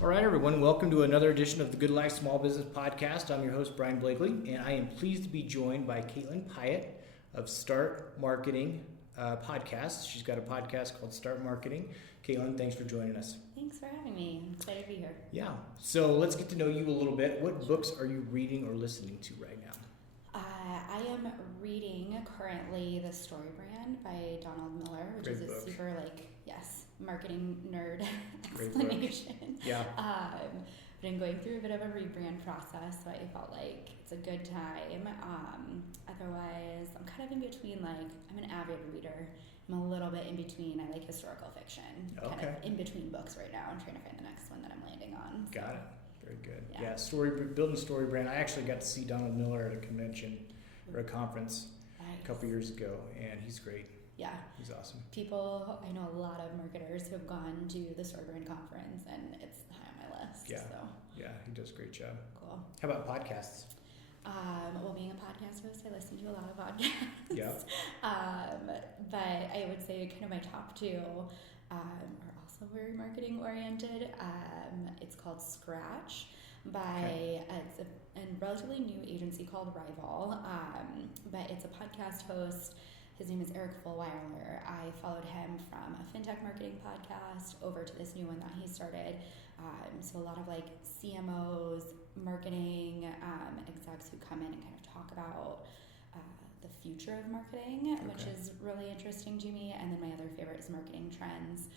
All right, everyone, welcome to another edition of the Good Life Small Business Podcast. I'm your host, Brian Blakely, and I am pleased to be joined by Katlynn Pyatt of Start Marketing Podcast. She's got a podcast called Start Marketing. Katlynn, thanks for joining us. Thanks for having me. I'm excited to be here. Yeah, so let's get to know you a little bit. What books are you reading or listening to right now? I am reading currently The Story Brand by Donald Miller, which Great is a book. super, marketing nerd Great explanation. Book. Yeah. But I'm going through a bit of a rebrand process, so I felt like it's a good time. Otherwise, I'm kind of in between, I'm an avid reader. I'm a little bit in between. I like historical fiction. Okay. Kind of in between books right now. I'm trying to find the next one that I'm landing on. So. Got it. Very good. Yeah. Building Story Brand. I actually got to see Donald Miller at a convention or a conference a couple years ago, and he's great. Yeah. He's awesome. I know a lot of marketers who have gone to the Story Brand conference, and it's high on my list. Yeah. So. Yeah, he does a great job. Cool. How about podcasts? Well, being a podcast host, I listen to a lot of podcasts. Yeah. But I would say kind of my top two are also very marketing oriented. It's called Scratch by it's a relatively new agency called Rival, but it's a podcast host. His name is Eric Fullweiler. I followed him from a fintech marketing podcast over to this new one that he started. So a lot of CMOs, marketing execs who come in and kind of talk about the future of marketing, which is really interesting to me. And then my other favorite is marketing trends,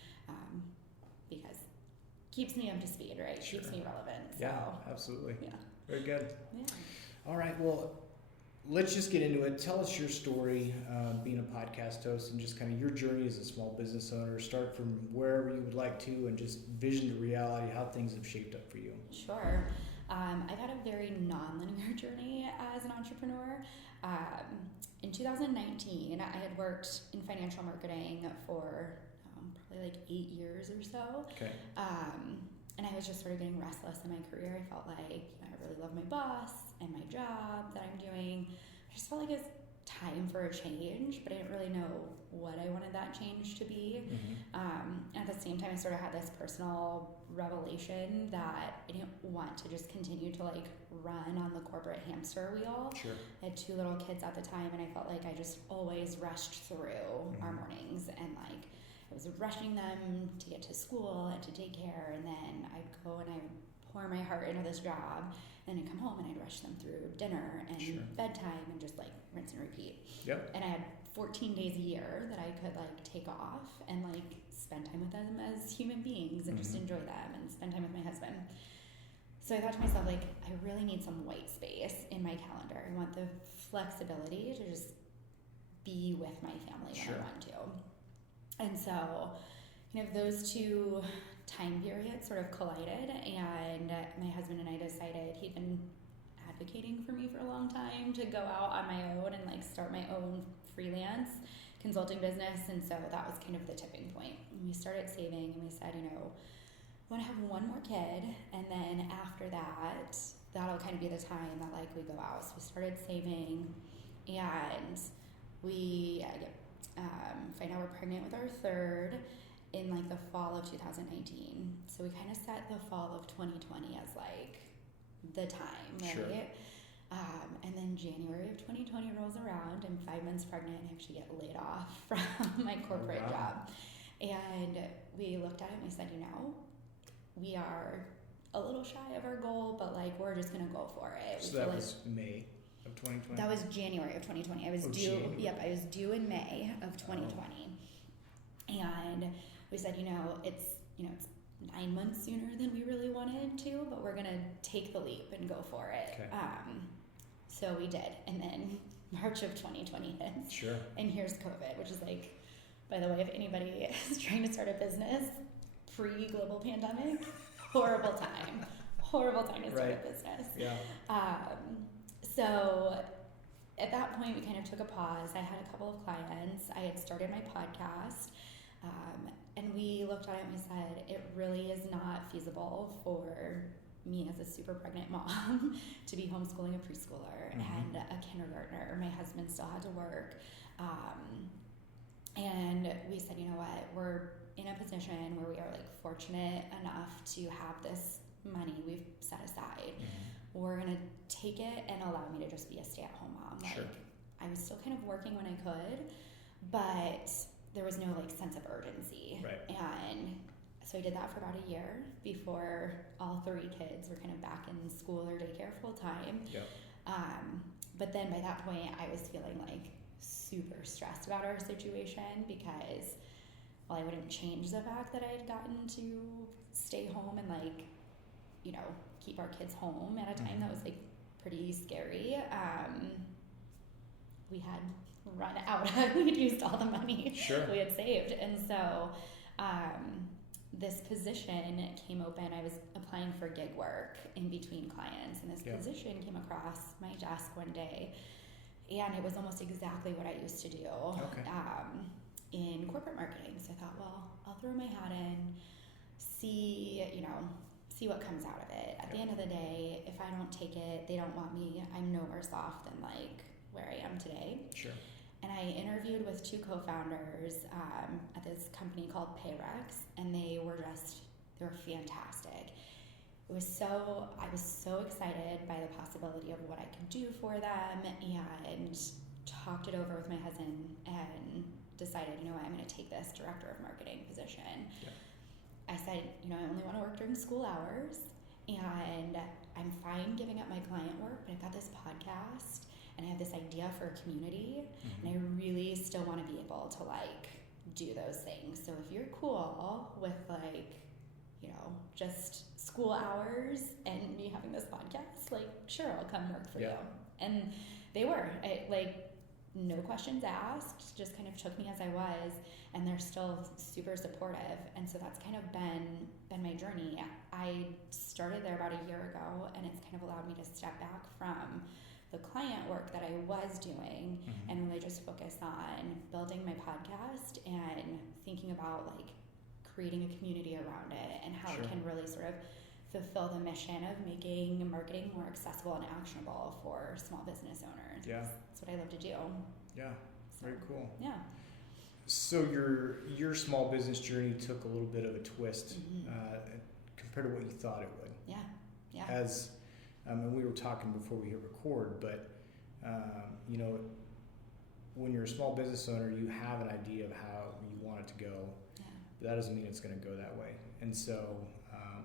because it keeps me up to speed, right? Sure. Keeps me relevant. So, Yeah, absolutely. Yeah. Very good. Yeah. All right, well, let's just get into it. Tell us your story, being a podcast host, and just kind of your journey as a small business owner. Start from wherever you would like to, and just vision to reality, how things have shaped up for you. Sure. I've had a very non-linear journey as an entrepreneur. In 2019, I had worked in financial marketing for probably 8 years or so. Okay. And I was just sort of getting restless in my career. I felt like I really love my boss and my job that I'm doing. I just felt like it's time for a change, but I didn't really know what I wanted that change to be. Mm-hmm. At the same time, I sort of had this personal revelation that I didn't want to just continue to run on the corporate hamster wheel. Sure. I had 2 little kids at the time, and I felt like I just always rushed through our mornings, and I was rushing them to get to school and to daycare, and then I'd go and I'd pour my heart into this job, and I'd come home and I'd rush them through dinner and bedtime and just rinse and repeat. Yep. And I had 14 days a year that I could take off and spend time with them as human beings and just enjoy them and spend time with my husband. So I thought to myself, I really need some white space in my calendar. I want the flexibility to just be with my family when I want to. And so, those 2 time periods sort of collided, and my husband and I decided, he'd been advocating for me for a long time to go out on my own and start my own freelance consulting business. And so that was kind of the tipping point. And we started saving, and we said, we want to have 1 more kid, and then after that, that'll kind of be the time that we go out. So we started saving, and we find out we're pregnant with our 3rd in the fall of 2019. So we kind of set the fall of 2020 as the time, right? Sure. And then January of 2020 rolls around, and 5 months pregnant, and I actually get laid off from my corporate job. And we looked at it and we said, we are a little shy of our goal, but we're just gonna go for it. So that was May of 2020? That was January of 2020. I was due. January. Yep, I was due in May of 2020, and we said, it's 9 months sooner than we really wanted to, but we're gonna take the leap and go for it. Okay. So we did, and then March of 2020 hits. Sure. And here's COVID, which is by the way, if anybody is trying to start a business pre-global pandemic, horrible time to start a business. Yeah. So at that point, we kind of took a pause. I had a couple of clients. I had started my podcast, and we looked at it and we said, it really is not feasible for me as a super pregnant mom to be homeschooling a preschooler and a kindergartner. My husband still had to work. And we said, you know what, we're in a position where we are like fortunate enough to have this money we've set aside. We're gonna take it and allow me to just be a stay-at-home mom. Sure. Like, I was still kind of working when I could, but there was no like sense of urgency. Right. And so I did that for about a year before all 3 kids were kind of back in school or daycare full time. Yep. But then by that point, I was feeling like super stressed about our situation because, well, I wouldn't change the fact that I had gotten to stay home and like, you know, keep our kids home at a time that was like pretty scary. We had run out. We'd used all the money we had saved. And so this position came open. I was applying for gig work in between clients, and this position came across my desk one day, and it was almost exactly what I used to do in corporate marketing. So I thought, well, I'll throw my hat in, see what comes out of it. At the end of the day, if I don't take it, they don't want me, I'm no worse off than like where I am today. Sure. And I interviewed with 2 co-founders at this company called Payrex, and they were fantastic. I was so excited by the possibility of what I could do for them, and talked it over with my husband and decided, you know what, I'm going to take this director of marketing position. Yeah. I said, you know, I only want to work during school hours, and I'm fine giving up my client work, but I've got this podcast and I have this idea for a community, and I really still want to be able to like do those things. So if you're cool with like, you know, just school hours and me having this podcast, like, sure, I'll come work for you. And they were like, no questions asked, just kind of took me as I was, and they're still super supportive. And so that's kind of been my journey. I started there about a year ago, and it's kind of allowed me to step back from the client work that I was doing and really just focus on building my podcast and thinking about like creating a community around it and how it can really sort of fulfill the mission of making marketing more accessible and actionable for small business owners. Yeah. That's what I love to do. Yeah. Very cool. Yeah. So your small business journey took a little bit of a twist compared to what you thought it would. Yeah. Yeah. As and we were talking before we hit record, but you know, when you're a small business owner, you have an idea of how you want it to go. Yeah. But that doesn't mean it's going to go that way. And so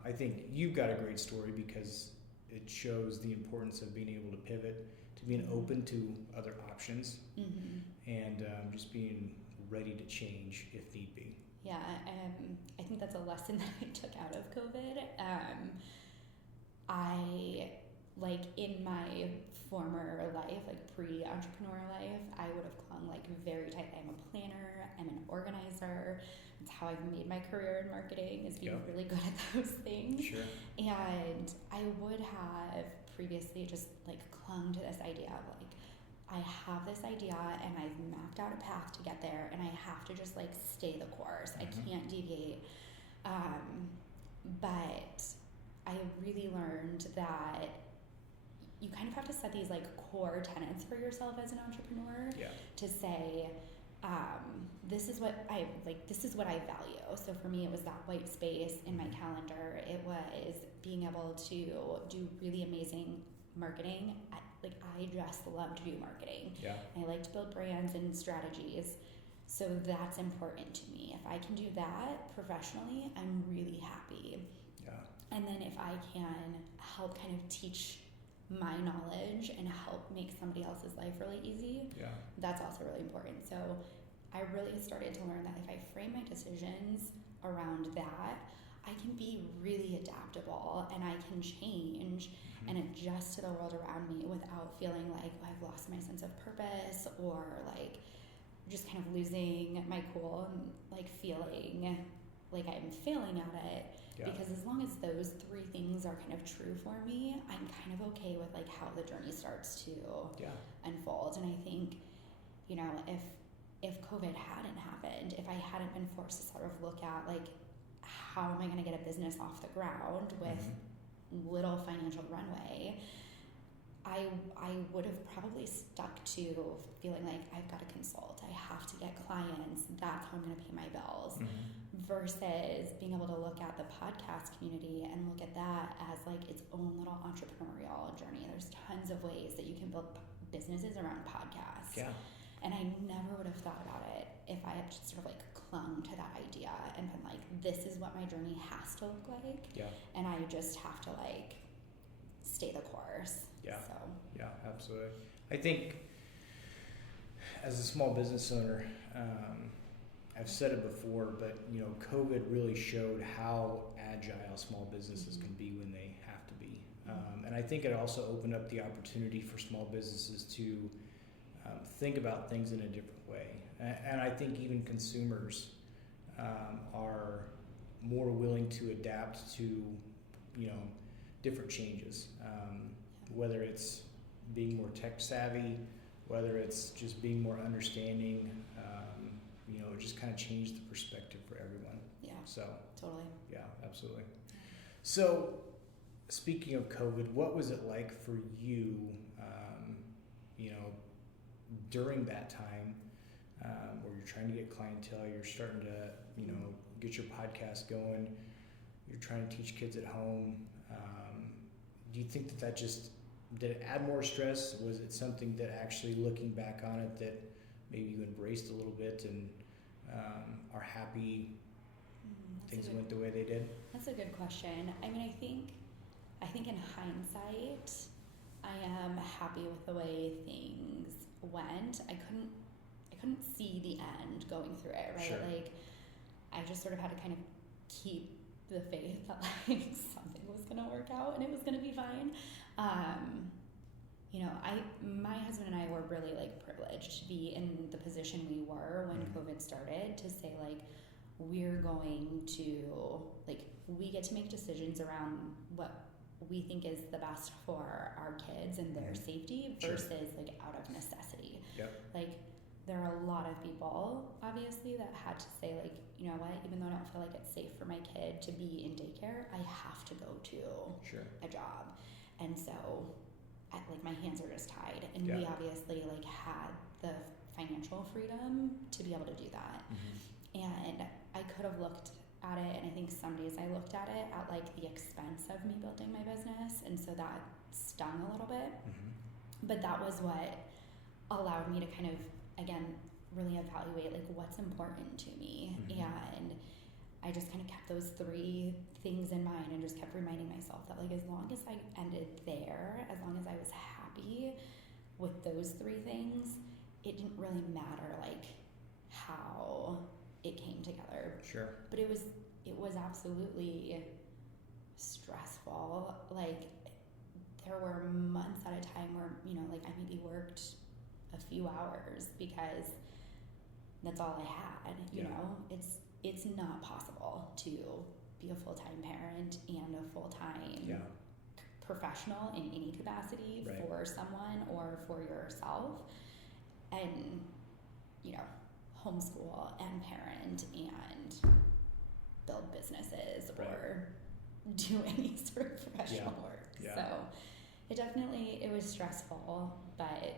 I think you've got a great story because it shows the importance of being able to pivot, to being open to other options, and just being ready to change if need be. Yeah, I think that's a lesson that I took out of COVID. I, like in my former life, like pre-entrepreneur life, I would have clung like very tight. I'm a planner, I'm an organizer. It's how I've made my career in marketing, is being really good at those things. Sure. And I would have previously just like clung to this idea of like, I have this idea and I've mapped out a path to get there, and I have to just like stay the course. I can't deviate. But I really learned that you kind of have to set these like core tenets for yourself as an entrepreneur to say, this is what I like, this is what I value. So for me, it was that white space in my calendar. It was being able to do really amazing marketing. I just love to do marketing. Yeah. I like to build brands and strategies. So that's important to me. If I can do that professionally, I'm really happy. Yeah. And then if I can help kind of teach my knowledge and help make somebody else's life really easy, that's also really important. So I really started to learn that if I frame my decisions around that, I can be really adaptable and I can change and adjust to the world around me without feeling like I've lost my sense of purpose or like just kind of losing my cool and like feeling like I'm failing at it. Because as long as those 3 things are kind of true for me, I'm kind of okay with like how the journey starts to unfold. And I think, you know, if COVID hadn't happened, if I hadn't been forced to sort of look at like, how am I going to get a business off the ground with little financial runway, I would have probably stuck to feeling like I've got to consult. I have to get clients. That's how I'm going to pay my bills. versus being able to look at the podcast community and look at that as like its own little entrepreneurial journey. There's tons of ways that you can build businesses around podcasts. Yeah. And I never would have thought about it if I had just sort of like clung to that idea and been like, this is what my journey has to look like. Yeah. And I just have to like stay the course. Yeah. So. Yeah, absolutely. I think as a small business owner, I've said it before, but you know, COVID really showed how agile small businesses can be when they have to be. And I think it also opened up the opportunity for small businesses to think about things in a different way. And I think even consumers are more willing to adapt to, you know, different changes. Whether it's being more tech savvy, whether it's just being more understanding, you know, it just kind of changed the perspective for everyone. Yeah. So Totally. yeah, absolutely. So speaking of COVID, what was it like for you, you know, during that time where you're trying to get clientele, you're starting to, you know, get your podcast going, you're trying to teach kids at home. Do you think that just, did it add more stress? Was it something that actually looking back on it that maybe you embraced a little bit and are happy things went the way they did? That's a good question. I mean, I think in hindsight, I am happy with the way things went. I couldn't see the end going through it, right? Sure. Like, I just sort of had to kind of keep the faith that like something was gonna work out and it was gonna be fine. You know, my husband and I were really like privileged to be in the position we were when COVID started, to say like, we're going to, like, we get to make decisions around what we think is the best for our kids and their safety versus like out of necessity. Yep. Like, there are a lot of people obviously that had to say like, you know what, even though I don't feel like it's safe for my kid to be in daycare, I have to go to a job. And so like my hands are just tied, and we obviously like had the financial freedom to be able to do that. And I could have looked at it, and I think some days I looked at it at like the expense of me building my business, and so that stung a little bit. But that was what allowed me to kind of, again, really evaluate like what's important to me. And I just kind of kept those three things in mind and just kept reminding myself that like, as long as I ended there, as long as I was happy with those three things, it didn't really matter like how it came together. Sure. But it was absolutely stressful. Like, there were months at a time where, you know, like I maybe worked a few hours because that's all I had. You know, it's not possible to be a full-time parent and a full-time professional in any capacity for someone or for yourself, and, you know, homeschool and parent and build businesses or do any sort of professional work. So it was stressful, but,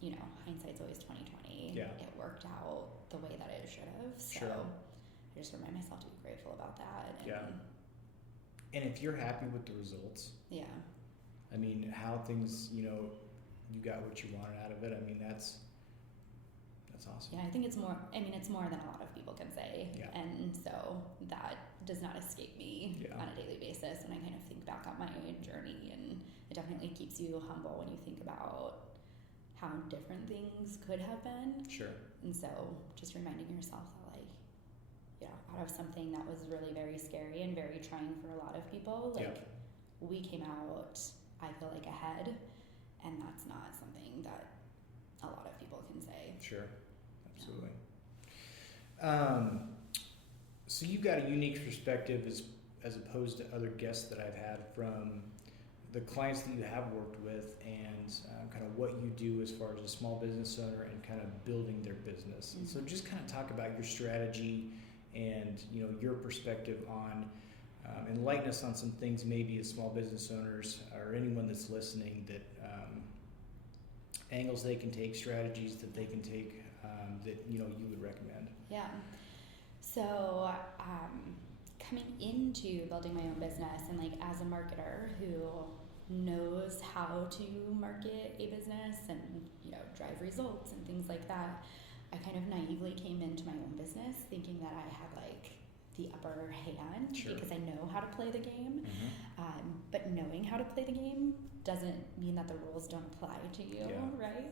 you know, hindsight's always 20/20. It worked out the way that it should have. So I just remind myself to be grateful about that. And and if you're happy with the results, I mean, how things, you know, you got what you wanted out of it. I mean, that's awesome. Yeah, I think it's more than a lot of people can say. And so that does not escape me on a daily basis when I kind of think back on my journey, and it definitely keeps you humble when you think about how different things could have been. Sure. And so just reminding yourself that, like, out of something that was really very scary and very trying for a lot of people, like, we came out, I feel like, ahead, and that's not something that a lot of people can say. Sure. Absolutely. So you've got a unique perspective as opposed to other guests that I've had, from the clients that you have worked with, and kind of what you do as far as a small business owner and kind of building their business. And so just kind of talk about your strategy and, you know, your perspective on, enlighten us on some things maybe as small business owners or anyone that's listening, that angles they can take, strategies that they can take, that, you know, you would recommend. Yeah. So coming into building my own business and like as a marketer who knows how to market a business and, you know, drive results and things like that, I kind of naively came into my own business thinking that I had like the upper hand because I know how to play the game. But knowing how to play the game doesn't mean that the rules don't apply to you, right?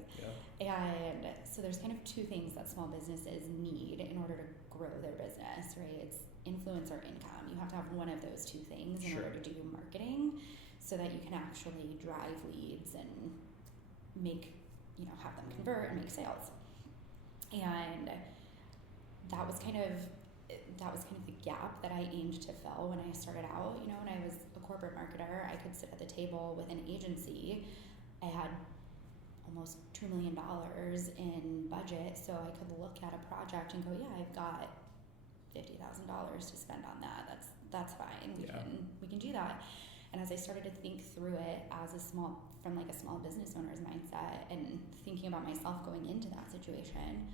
And so there's kind of two things that small businesses need in order to grow their business, right? It's influence or income. You have to have one of those two things in order to do marketing so that you can actually drive leads and make, you know, have them convert and make sales. And that was kind of the gap that I aimed to fill when I started out. You know, when I was a corporate marketer, I could sit at the table with an agency. I had almost $2 million in budget, so I could look at a project and go, yeah, I've got $50,000 to spend on that. That's fine. We can do that. And as I started to think through it from a small business owner's mindset and thinking about myself going into that situation,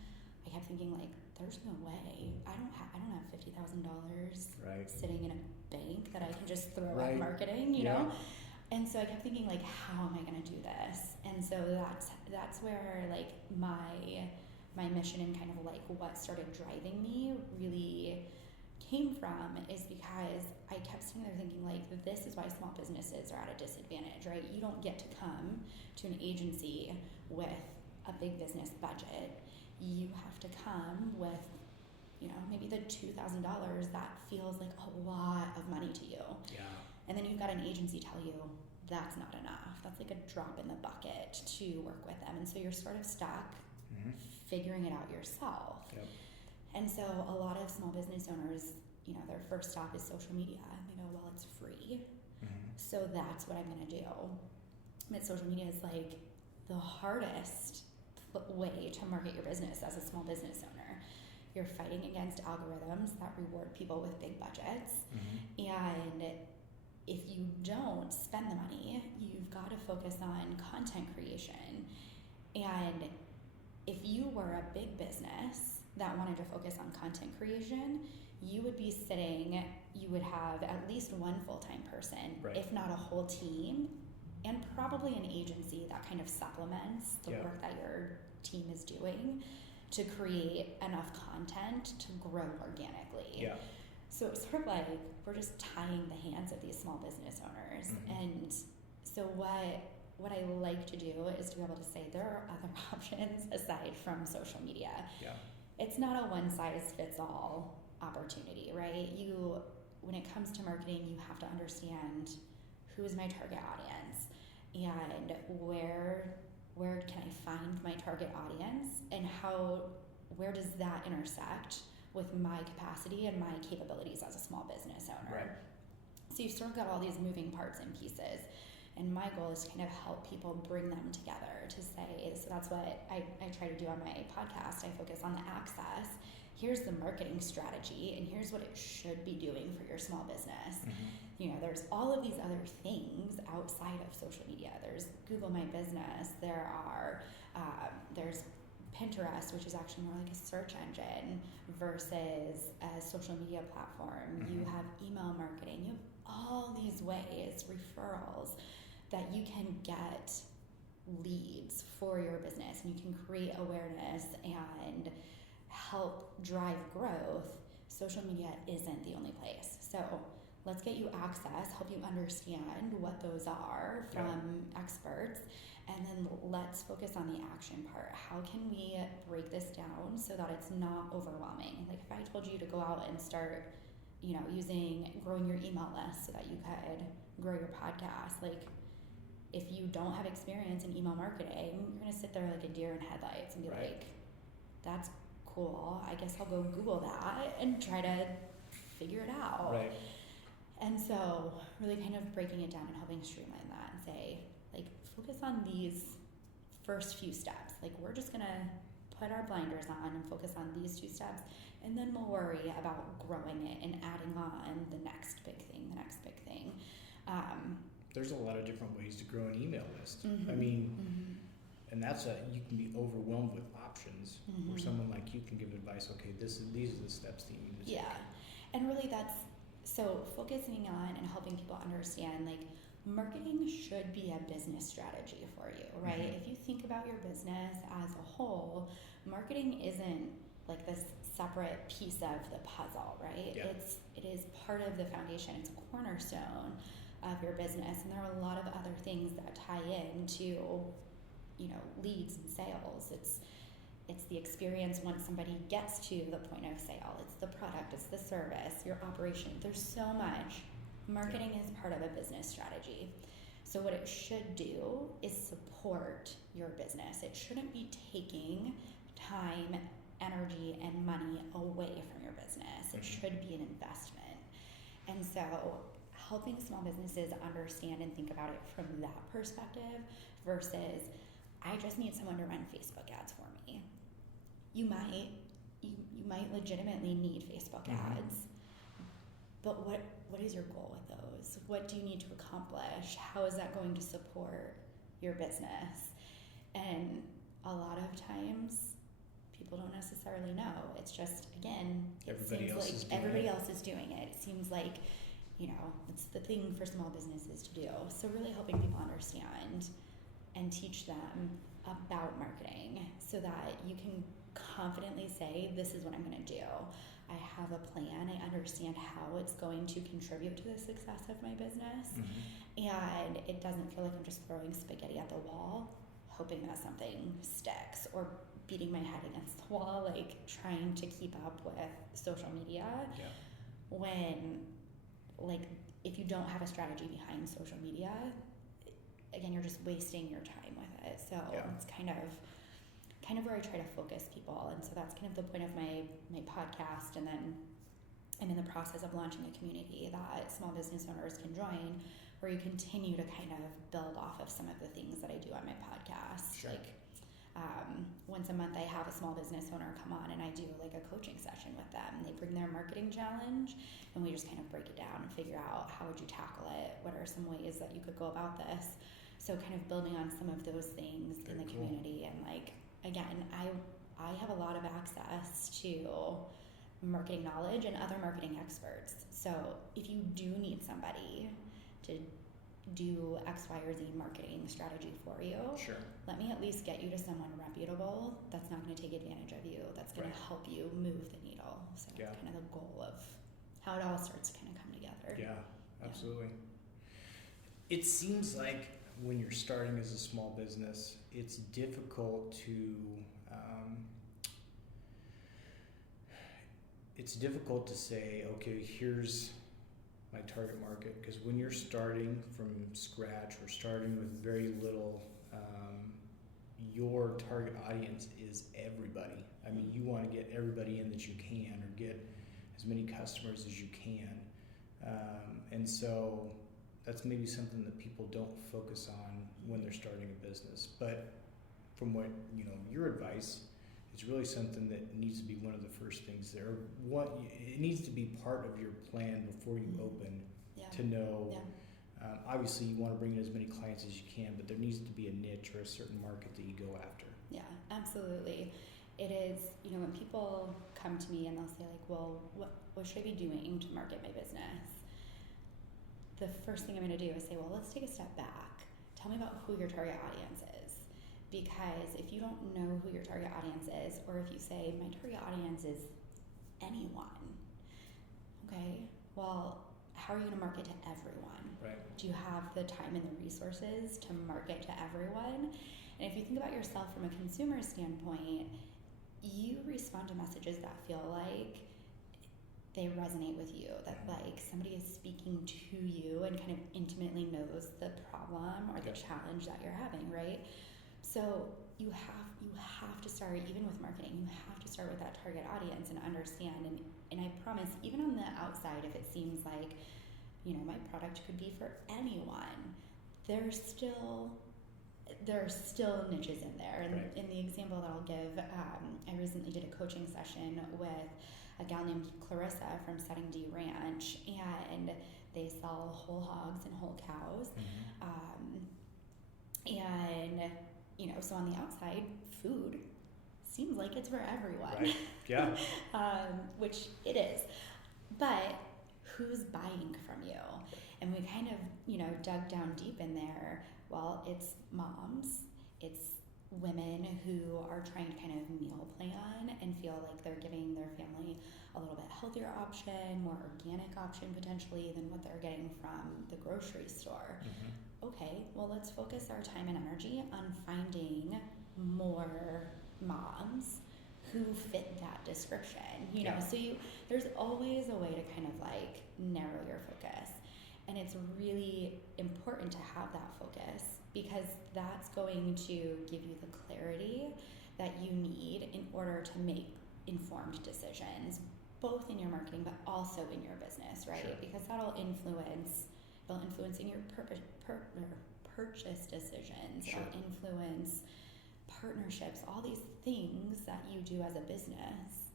I kept thinking like, there's no way. I don't have $50,000 sitting in a bank that I can just throw at marketing, you know? And so I kept thinking like, how am I going to do this? And so that's where like my mission and kind of like what started driving me really came from, is because I kept sitting there thinking like, this is why small businesses are at a disadvantage, right? You don't get to come to an agency with a big business budget. You have to come with, you know, maybe the $2,000 that feels like a lot of money to you. And then you've got an agency tell you that's not enough. That's like a drop in the bucket to work with them. And so you're sort of stuck figuring it out yourself. And so a lot of small business owners, you know, their first stop is social media. And they go, well, it's free. So that's what I'm going to do. But social media is like the hardest way to market your business as a small business owner. You're fighting against algorithms that reward people with big budgets. And if you don't spend the money, you've got to focus on content creation. And if you were a big business that wanted to focus on content creation, you would have at least one full-time person, if not a whole team, and probably an agency that kind of supplements the work that your team is doing to create enough content to grow organically. So it's sort of like we're just tying the hands of these small business owners. And so what I like to do is to be able to say there are other options aside from social media. It's not a one-size-fits-all opportunity, right? When it comes to marketing, you have to understand who is my target audience and where can I find my target audience, and where does that intersect with my capacity and my capabilities as a small business owner. So you've sort of got all these moving parts and pieces, and my goal is to kind of help people bring them together to say, so that's what I try to do on my podcast. I focus on the access. Here's the marketing strategy, and here's what it should be doing for your small business. You know, there's all of these other things outside of social media. There's Google My Business. There's Pinterest, which is actually more like a search engine versus a social media platform. You have email marketing. You have all these ways, referrals, that you can get leads for your business, and you can create awareness and help drive growth. Social media isn't the only place. So let's get you access, help you understand what those are from experts, and then let's focus on the action part. How can we break this down so that it's not overwhelming? Like if I told you to go out and start, you know, growing your email list so that you could grow your podcast, like if you don't have experience in email marketing, you're going to sit there like a deer in headlights and be like, that's cool. I guess I'll go Google that and try to figure it out. And so really kind of breaking it down and helping streamline that and say, like, focus on these first few steps. Like, we're just going to put our blinders on and focus on these 2 steps, and then we'll worry about growing it and adding on the next big thing. There's a lot of different ways to grow an email list. I mean, and and you can be overwhelmed with options where someone like you can give advice. Okay, these are the steps that you need to take. Yeah, and really so focusing on and helping people understand like marketing should be a business strategy for you, right? If you think about your business as a whole, marketing isn't like this separate piece of the puzzle, right? Yeah. It is part of the foundation. It's a cornerstone of your business, and there are a lot of other things that tie into, leads and sales. It's the experience once somebody gets to the point of sale. It's the product, it's the service, your operation. There's so much. Marketing is part of a business strategy. So what it should do is support your business. It shouldn't be taking time, energy, and money away from your business. It should be an investment. And so helping small businesses understand and think about it from that perspective versus I just need someone to run Facebook ads for me. You might legitimately need Facebook ads, but what is your goal with those? What do you need to accomplish? How is that going to support your business? And a lot of times people don't necessarily know. It's just, again, everybody else is doing it. It seems like, it's the thing for small businesses to do. So really helping people understand and teach them about marketing so that you can confidently say, this is what I'm going to do. I have a plan. I understand how it's going to contribute to the success of my business. And it doesn't feel like I'm just throwing spaghetti at the wall, hoping that something sticks, or beating my head against the wall, like trying to keep up with social media. When, if you don't have a strategy behind social media, again, you're just wasting your time with it. So it's kind of where I try to focus people. And so that's kind of the point of my podcast. And then I'm in the process of launching a community that small business owners can join, where you continue to kind of build off of some of the things that I do on my podcast. Sure. Once a month I have a small business owner come on and I do like a coaching session with them. They bring their marketing challenge and we just kind of break it down and figure out, how would you tackle it? What are some ways that you could go about this? So kind of building on some of those things in the community. And again, I have a lot of access to marketing knowledge and other marketing experts. So if you do need somebody to do X, Y, or Z marketing strategy for you, let me at least get you to someone reputable that's not going to take advantage of you, that's going to help you move the needle. So that's kind of the goal of how it all starts to kind of come together. Yeah, absolutely. It seems like when you're starting as a small business, it's difficult to say, okay, here's my target market, because when you're starting from scratch or starting with very little, your target audience is everybody. I mean, you want to get everybody in that you can, or get as many customers as you can. And so that's maybe something that people don't focus on when they're starting a business. But from what, your advice, it's really something that needs to be one of the first things there. It needs to be part of your plan before you open to know. Obviously, you want to bring in as many clients as you can, but there needs to be a niche or a certain market that you go after. Yeah, absolutely. It is, when people come to me and they'll say like, well, what should I be doing to market my business? The first thing I'm going to do is say, well, let's take a step back. Tell me about who your target audience is. Because if you don't know who your target audience is, or if you say, my target audience is anyone, okay, well, how are you going to market to everyone? Right. Do you have the time and the resources to market to everyone? And if you think about yourself from a consumer standpoint, you respond to messages that feel like they resonate with you, that like somebody is speaking to you and kind of intimately knows the problem or the challenge that you're having, right? So you have to start, even with marketing, you have to start with that target audience and understand. And I promise, even on the outside, if it seems like, my product could be for anyone, there's still niches in there. And in the example that I'll give, I recently did a coaching session with a gal named Clarissa from Setting D Ranch, and they sell whole hogs and whole cows. And so on the outside, food seems like it's for everyone. Right. Yeah. Which it is. But who's buying from you? And we kind of, dug down deep in there. Well, it's moms, it's women who are trying to kind of meal plan and feel like they're giving their family a little bit healthier option, more organic option potentially than what they're getting from the grocery store. Mm-hmm. Okay, well, let's focus our time and energy on finding more moms who fit that description, so there's always a way to kind of like narrow your focus, and it's really important to have that focus because that's going to give you the clarity that you need in order to make informed decisions, both in your marketing but also in your business, right? Sure. Because that'll influence in your purchase decisions. Sure. It'll influence partnerships. All these things that you do as a business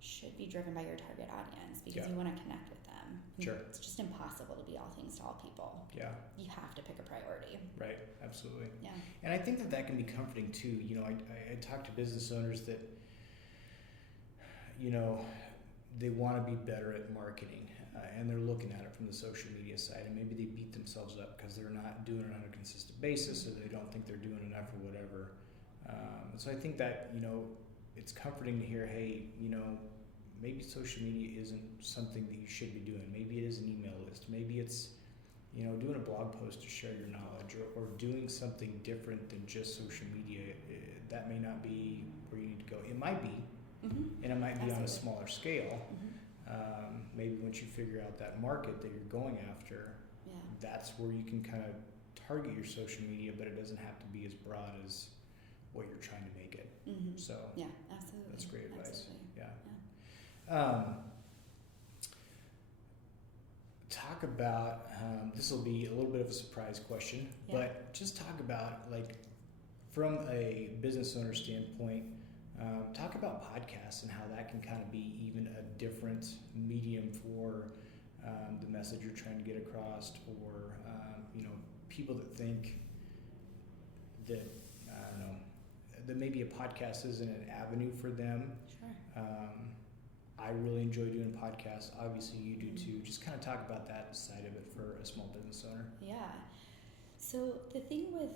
should be driven by your target audience because you want to connect with them. Sure. It's just impossible to be all things to all people. Yeah. You have to pick a priority. Right. Absolutely. Yeah. And I think that can be comforting too. I talk to business owners that, they want to be better at marketing and they're looking at it from the social media side, and maybe they beat themselves up because they're not doing it on a consistent basis or they don't think they're doing enough or whatever. So I think that, it's comforting to hear, hey, maybe social media isn't something that you should be doing. Maybe it is an email list. Maybe it's, doing a blog post to share your knowledge or doing something different than just social media. That may not be where you need to go. It might be, Mm-hmm. and it might be Absolutely. on a smaller scale. Mm-hmm. Maybe once you figure out that market that you're going after, that's where you can kind of target your social media, but it doesn't have to be as broad as what you're trying to make it. Mm-hmm. So yeah, absolutely. that's great advice. Absolutely. Yeah. Talk about, this will be a little bit of a surprise question, but just talk about, like, from a business owner standpoint, talk about podcasts and how that can kind of be even a different medium for the message you're trying to get across, or people that think that, I don't know, that maybe a podcast isn't an avenue for them. Sure. I really enjoy doing podcasts. Obviously, you do too. Just kind of talk about that side of it for a small business owner. Yeah. So the thing with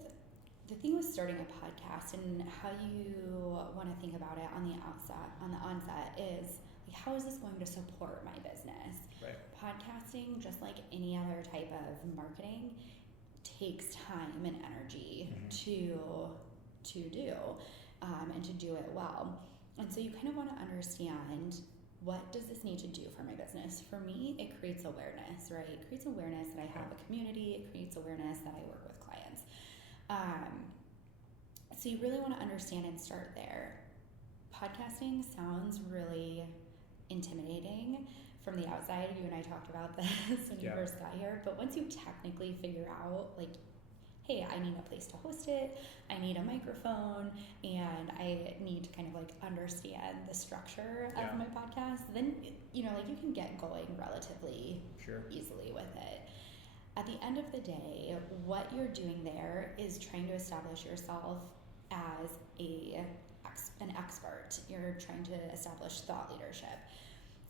starting a podcast and how you want to think about it on the onset is, like, how is this going to support my business? Right. Podcasting, just like any other type of marketing, takes time and energy to do and to do it well. And so you kind of want to understand, what does this need to do for my business? For me, it creates awareness, right? It creates awareness that I have a community. It creates awareness that I work with clients. So you really want to understand and start there. Podcasting sounds really intimidating from the outside. You and I talked about this when you first got here. But once you technically figure out, like, hey, I need a place to host it, I need a microphone, and I need to kind of like understand the structure of my podcast, then, you can get going relatively easily with it. At the end of the day, what you're doing there is trying to establish yourself as an expert. You're trying to establish thought leadership.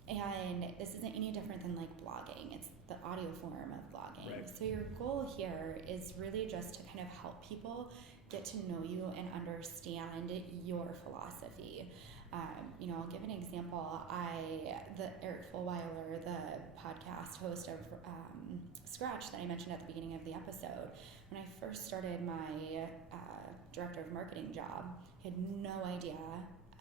And this isn't any different than like blogging. It's the audio form of blogging. Right. So your goal here is really just to kind of help people get to know you and understand your philosophy. I'll give an example. Eric Fulweiler, the podcast host of Scratch that I mentioned at the beginning of the episode, when I first started my director of marketing job, I had no idea.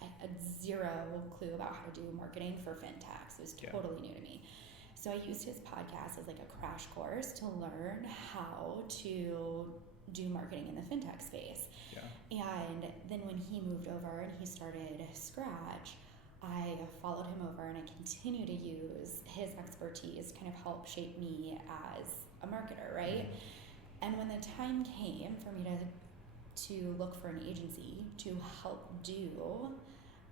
I had zero clue about how to do marketing for fintechs. It was totally new to me. So I used his podcast as like a crash course to learn how to do marketing in the fintech space. Yeah. And then when he moved over and he started Scratch, I followed him over and I continue to use his expertise to kind of help shape me as a marketer, right? Mm-hmm. And when the time came for me to look for an agency to help do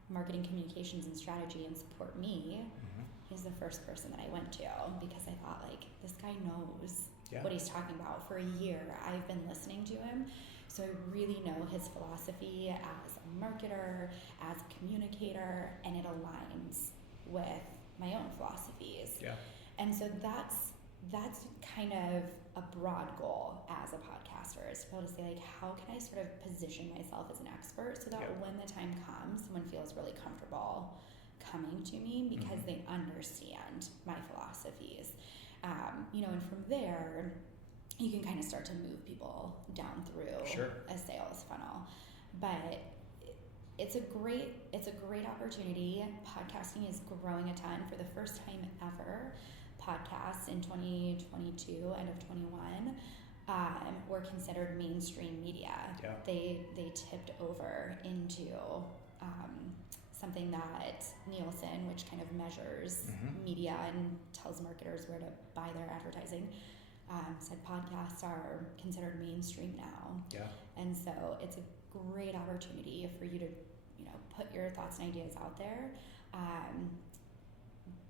marketing, communications, and strategy and support me, he's the first person that I went to, because I thought, like, this guy knows what he's talking about. For a year, I've been listening to him So I really know his philosophy as a marketer, as a communicator, and it aligns with my own philosophies. Yeah. And so that's kind of a broad goal as a podcaster, is to be able to say, like, how can I sort of position myself as an expert so that when the time comes, someone feels really comfortable coming to me because they understand my philosophies. And from there, you can kind of start to move people down through a sales funnel. But it's a great opportunity. Podcasting is growing a ton. For the first time ever, podcasts in 2022, end of 21, were considered mainstream media. Yeah. They tipped over into something that Nielsen, which kind of measures media and tells marketers where to buy their advertising, said podcasts are considered mainstream now. Yeah. And so it's a great opportunity for you to, put your thoughts and ideas out there.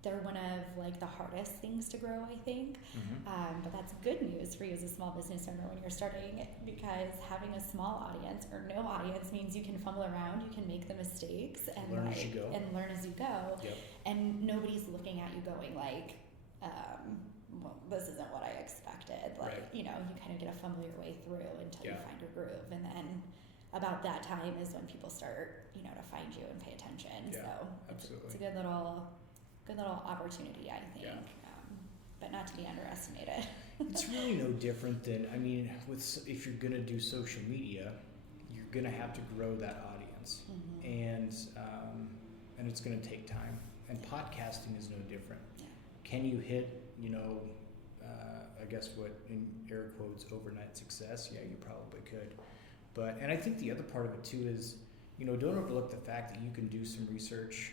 They're one of like the hardest things to grow, I think. But that's good news for you as a small business owner when you're starting, because having a small audience or no audience means you can fumble around, you can make the mistakes and learn as you go. Yep. And nobody's looking at you going like, well, this isn't what I expected. Like, you kind of get to fumble your way through until you find your groove. And then about that time is when people start, to find you and pay attention. Yeah, so absolutely. It's a good little opportunity, I think, but not to be underestimated. It's really no different than, if you're going to do social media, you're going to have to grow that audience. And it's going to take time. And podcasting is no different. Yeah. Can you hit, I guess what in air quotes overnight success? Yeah, you probably could. And I think the other part of it too is, don't overlook the fact that you can do some research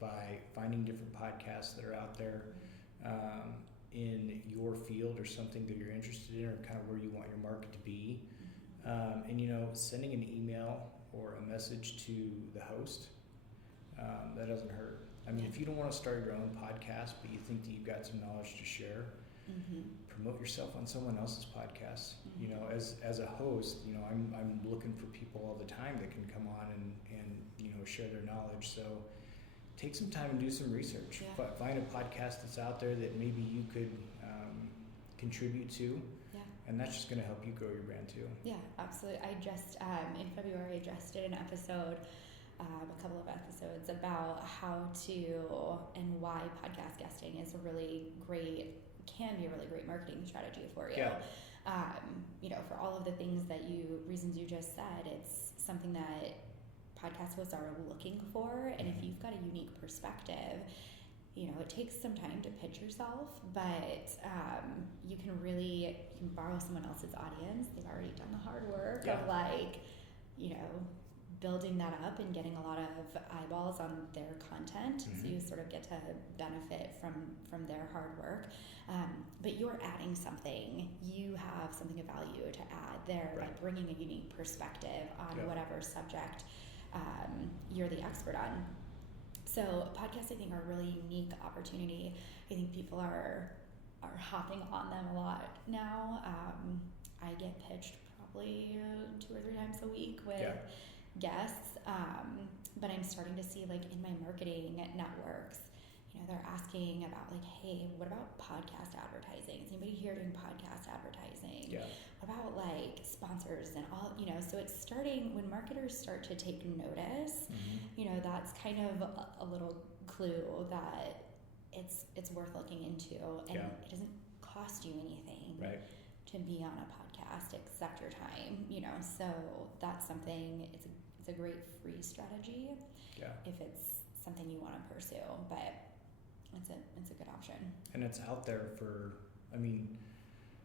by finding different podcasts that are out there in your field or something that you're interested in, or kind of where you want your market to be. And sending an email or a message to the host, that doesn't hurt. If you don't want to start your own podcast, but you think that you've got some knowledge to share, promote yourself on someone else's podcast. As a host, I'm looking for people all the time that can come on and share their knowledge. So take some time and do some research. Yeah. Find a podcast that's out there that maybe you could contribute to. Yeah. And that's just going to help you grow your brand too. Yeah, absolutely. I just, in February, did an episode, a couple of episodes about how to and why podcast guesting is can be a really great marketing strategy for you. Yeah. For all of the reasons you just said, it's something that podcast hosts are looking for. And if you've got a unique perspective, it takes some time to pitch yourself, but you can borrow someone else's audience. They've already done the hard work of building that up and getting a lot of eyeballs on their content. So you sort of get to benefit from their hard work. But you're adding something. You have something of value to add there by bringing a unique perspective on whatever subject you're the expert on. So podcasts, I think, are a really unique opportunity. I think people are hopping on them a lot now. I get pitched probably 2 or 3 times a week with guests, but I'm starting to see in my marketing networks, they're asking about hey, what about podcast advertising? Is anybody here doing podcast advertising? Yeah. What about sponsors and all, so it's starting when marketers start to take notice, that's kind of a little clue that it's worth looking into, and it doesn't cost you anything to be on a podcast except your time, so that's something, it's a great free strategy if it's something you want to pursue, but it's a good option. And it's out there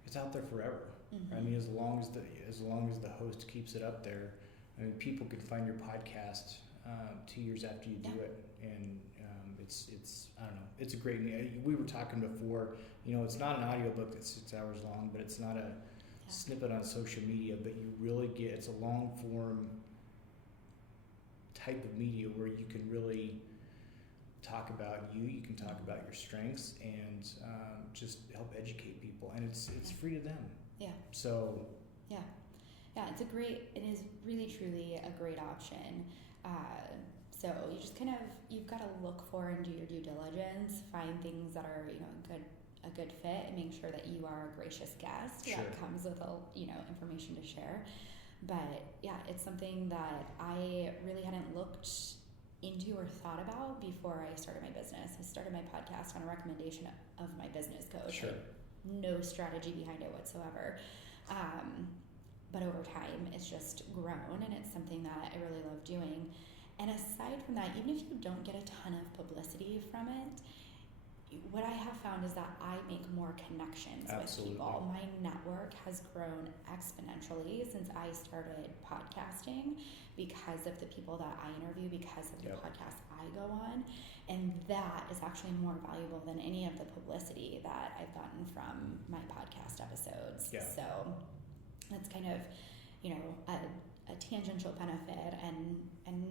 it's out there forever. As long as the host keeps it up there, people can find your podcast 2 years after you do it, and it's I don't know, it's a great. We were talking before, it's not an audiobook that's 6 hours long, but it's not a snippet on social media, but you really it's a long form type of media where you can really talk about you can talk about your strengths, and just help educate people, and it's free to them. Yeah. So Yeah, it is really truly a great option. So you just you've got to look for and do your due diligence, find things that are, a good fit, and make sure that you are a gracious guest. Sure. That comes with information to share. But yeah, it's something that I really hadn't looked into or thought about before I started my business. I started my podcast on a recommendation of my business coach. Sure. No strategy behind it whatsoever. But over time, it's just grown, and it's something that I really love doing. And aside from that, even if you don't get a ton of publicity from it, what I have found is that I make more connections Absolutely. with people. My network has grown exponentially since I started podcasting because of the people that I interview, because of the podcasts I go on. And that is actually more valuable than any of the publicity that I've gotten from my podcast episodes. Yeah. So that's kind of, a tangential benefit, and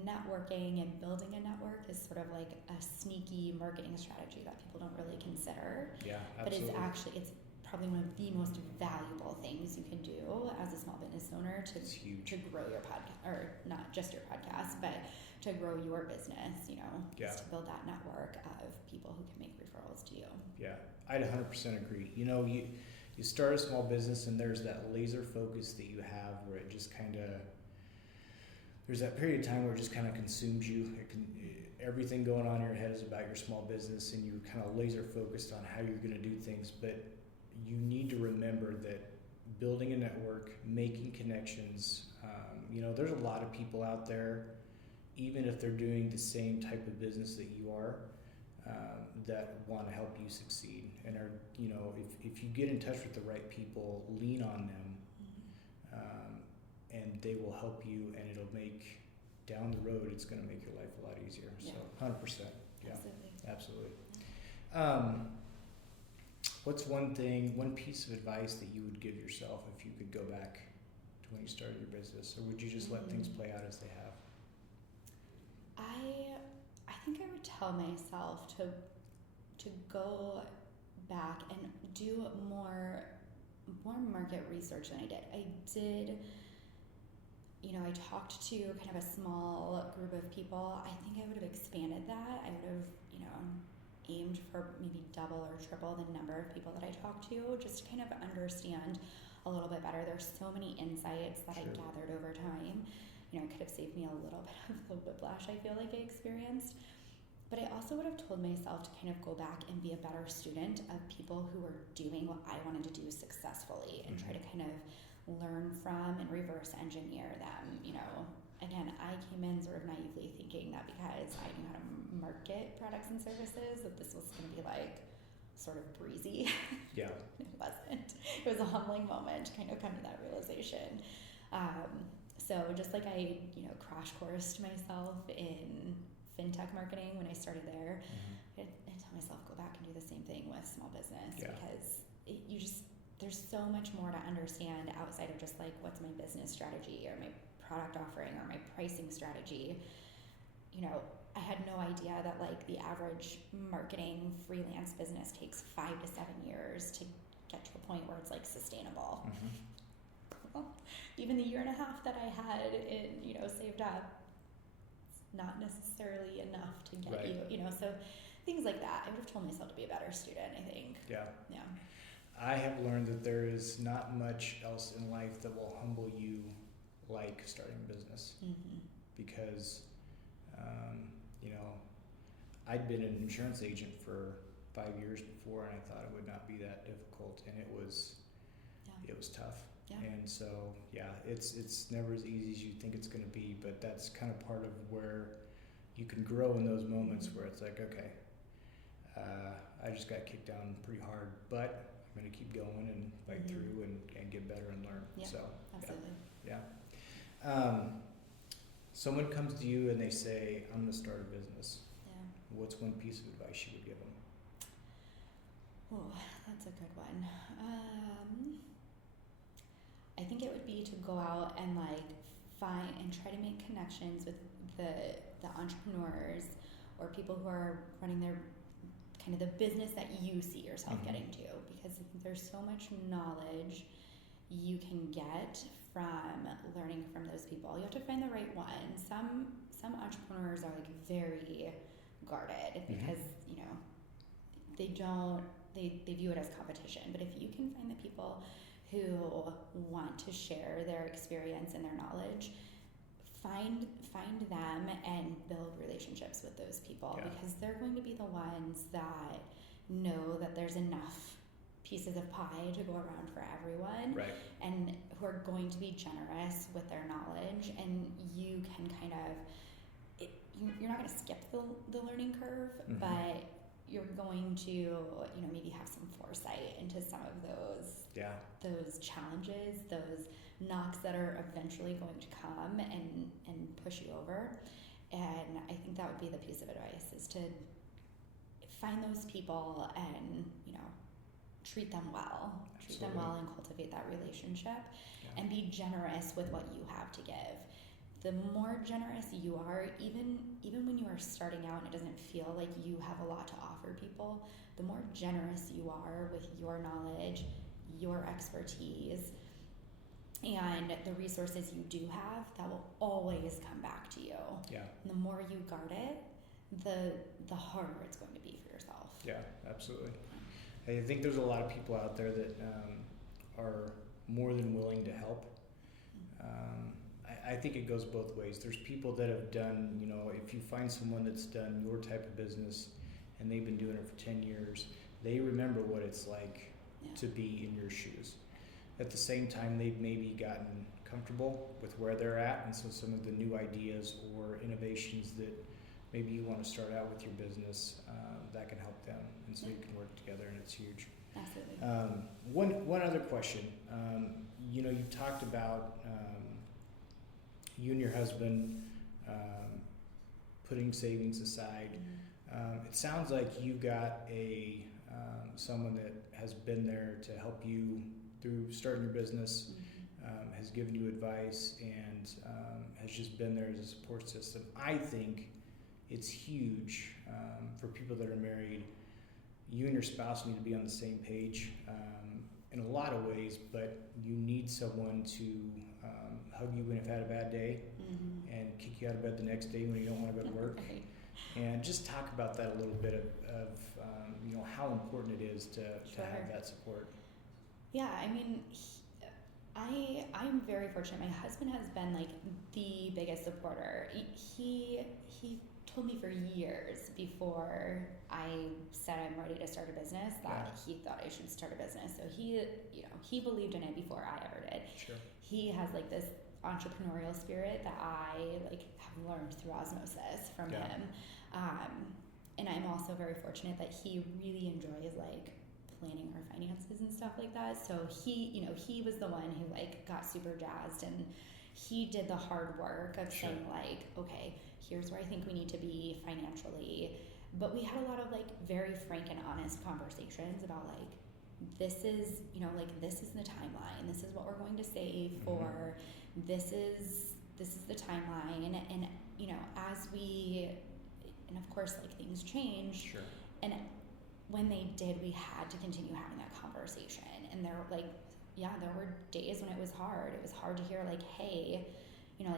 networking and building a network is sort of like a sneaky marketing strategy that people don't really consider. Yeah, absolutely. But it's probably one of the most valuable things you can do as a small business owner to grow your podcast, or not just your podcast, but to grow your business, just to build that network of people who can make referrals to you. Yeah, I'd 100% agree. You start a small business, and there's that laser focus that you have where it just there's that period of time where it just kind of consumes you. Everything going on in your head is about your small business, and you're kind of laser focused on how you're going to do things. But you need to remember that building a network, making connections, there's a lot of people out there, even if they're doing the same type of business that you are, that want to help you succeed, and are, if you get in touch with the right people, lean on them, and they will help you, and it'll make, down the road, it's going to make your life a lot easier. Yeah. So 100%. Yeah, absolutely. What's one piece of advice that you would give yourself if you could go back to when you started your business, or would you just let things play out as they have? I think I would tell myself to go back and do more market research than I did. I talked to kind of a small group of people. I think I would have expanded that. I would have, aimed for maybe double or triple the number of people that I talked to, just to kind of understand a little bit better. There's so many insights that I gathered over time. It could have saved me a little bit of the whiplash I feel like I experienced. But I also would have told myself to kind of go back and be a better student of people who were doing what I wanted to do successfully, and try to kind of learn from and reverse engineer them. Again, I came in sort of naively thinking that because I knew how to market products and services, that this was going to be like sort of breezy. Yeah. It wasn't. It was a humbling moment to kind of come to that realization. So just like I, crash coursed myself in fintech marketing when I started there, I tell myself go back and do the same thing with small business, because there's so much more to understand outside of just like what's my business strategy or my product offering or my pricing strategy. I had no idea that like the average marketing freelance business takes 5 to 7 years to get to a point where it's like sustainable. Well, even the year and a half that I had saved up, it's not necessarily enough to get you, so things like that. I would have told myself to be a better student, I think. Yeah. I have learned that there is not much else in life that will humble you like starting a business, because I'd been an insurance agent for 5 years before, and I thought it would not be that difficult, and it was tough. And so it's never as easy as you think it's going to be, but that's kind of part of where you can grow in those moments where it's like, okay, I just got kicked down pretty hard, but I'm going to keep going and fight through and get better and learn. So absolutely. Someone comes to you and they say, I'm going to start a business. What's one piece of advice you would give them? Oh, that's a good one. I think it would be to go out and like find and try to make connections with the entrepreneurs or people who are running their kind of the business that you see yourself getting to, because there's so much knowledge you can get from learning from those people. You have to find the right one. Some entrepreneurs are like very guarded because they view it as competition. But if you can find the people who want to share their experience and their knowledge, find them and build relationships with those people, because they're going to be the ones that know that there's enough pieces of pie to go around for everyone, right, and who are going to be generous with their knowledge, and you can kind of you're not going to skip the learning curve, but you're going to maybe have some foresight into some of those challenges, those knocks that are eventually going to come and push you over. And I think that would be the piece of advice, is to find those people and treat them well. Absolutely. Treat them well and cultivate that relationship, and be generous with what you have to give. The more generous you are, even when you are starting out and it doesn't feel like you have a lot to offer people, the more generous you are with your knowledge, your expertise, and the resources you do have, that will always come back to you. Yeah. And the more you guard it, the harder it's going to be for yourself. Yeah, absolutely. I think there's a lot of people out there that are more than willing to help. I think it goes both ways. There's people that have done, if you find someone that's done your type of business and they've been doing it for 10 years, they remember what it's like to be in your shoes. At the same time, they've maybe gotten comfortable with where they're at, and so some of the new ideas or innovations that maybe you want to start out with your business, that can help them, and so you can work together, and it's huge. Absolutely. One other question. You've talked about you and your husband putting savings aside. It sounds like you got someone that has been there to help you through starting your business, has given you advice, and has just been there as a support system. I think it's huge for people that are married. You and your spouse need to be on the same page in a lot of ways, but you need someone to hug you when you've had a bad day and kick you out of bed the next day when you don't want to go to work. Right. And just talk about that a little bit of how important it is to have that support. Yeah, I mean, I'm very fortunate. My husband has been like the biggest supporter. He told me for years before I said I'm ready to start a business that he thought I should start a business. So he believed in it before I ever did. Sure. He has like this entrepreneurial spirit that I have learned through osmosis from him. And I'm also very fortunate that he really enjoys planning our finances and stuff like that. So he was the one who got super jazzed, and he did the hard work of saying okay, here's where I think we need to be financially. But we had a lot of very frank and honest conversations about this is the timeline. This is what we're going to save for. This is the timeline. And and of course things change. Sure. And when they did, we had to continue having that conversation. And there were days when it was hard. It was hard to hear hey,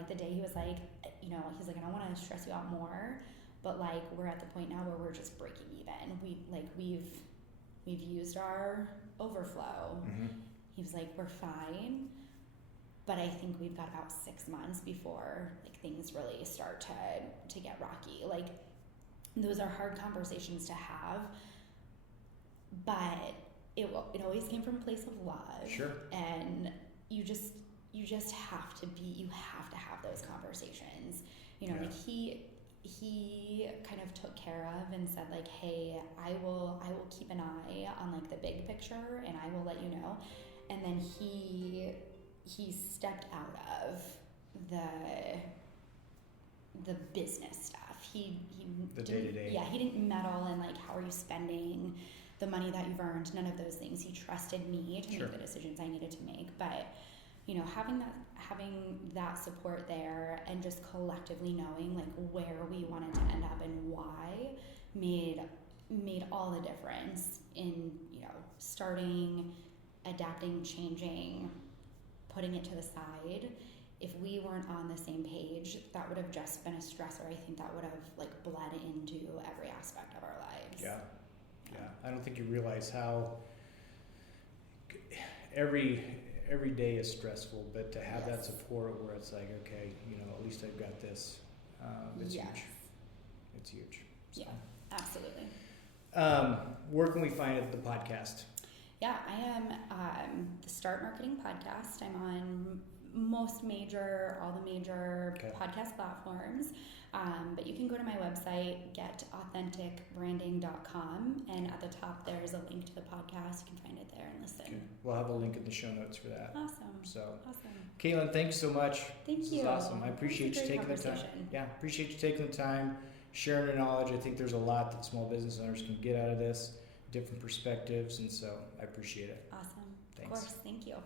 the day he was he's I don't want to stress you out more, but we're at the point now where we're just breaking even. We've used our overflow. He was we're fine, but I think we've got about 6 months before things really start to get rocky. Those are hard conversations to have, but it always came from a place of love. Sure. And you just have to have those conversations. He kind of took care of and said hey, I will keep an eye on the big picture, and I will let you know. And then he stepped out of the business stuff. The day-to-day. Yeah, he didn't meddle in how are you spending the money that you've earned. None of those things. He trusted me to make the decisions I needed to make. But having that support there, and just collectively knowing where we wanted to end up and why made all the difference in starting, adapting, changing, putting it to the side, if we weren't on the same page, that would have just been a stressor. I think that would have like bled into every aspect of our lives. Yeah. I don't think you realize how every day is stressful, but to have that support where it's like, okay, at least I've got this. It's huge. It's huge. So. Yeah, absolutely. Where can we find it, the podcast? Yeah, I am the Start Marketing Podcast. I'm on all the major podcast platforms. But you can go to my website, getauthenticbranding.com, and at the top there's a link to the podcast. You can find it there and listen. Okay. We'll have a link in the show notes for that. Awesome. Awesome. Katlynn, thanks so much. Thank you. This is awesome. I appreciate you taking the time. Yeah, appreciate you taking the time, sharing your knowledge. I think there's a lot that small business owners can get out of this, different perspectives, and so I appreciate it. Awesome. Thanks. Of course. Thank you.